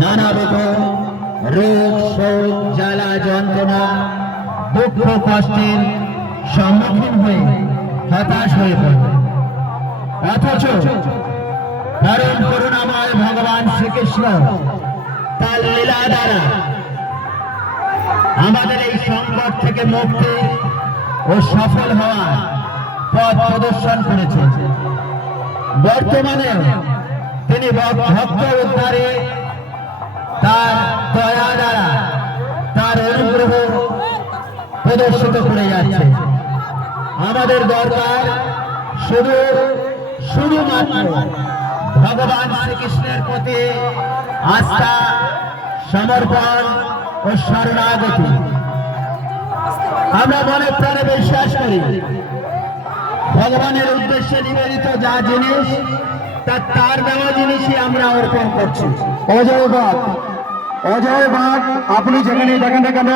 নানা রকম রোগ শোক জ্বালা যন্ত্রণা দুঃখ কষ্টের সম্মুখীন হয়ে হতাশ হয়ে পড়ে, অথচ পরম করুণাময় ভগবান শ্রীকৃষ্ণ তার লীলা দ্বারা আমাদের এই সংকট থেকে মুক্তি ও সফল হওয়ার পথ প্রদর্শন করেছেন। বর্তমানে তিনি ভক্ত উদ্ধারে তার দয়া দ্বারা তার অনুগ্রহ প্রদর্শিত করে যাচ্ছে। আমাদের দরকার শুধুমাত্র ভগবান শ্রীকৃষ্ণের প্রতি আস্থা, সমর্পণ ও শরণাগতি। আমরা মনে প্রাণে বিশ্বাস করি ভগবানের উদ্দেশ্যে নিবেদিত যা জিনিস তার দেওয়া জিনিসই আমরা অর্পণ করছি। অজয় বাগ, অজয় বাগ, আপনি যেখানে দেখেন না কেন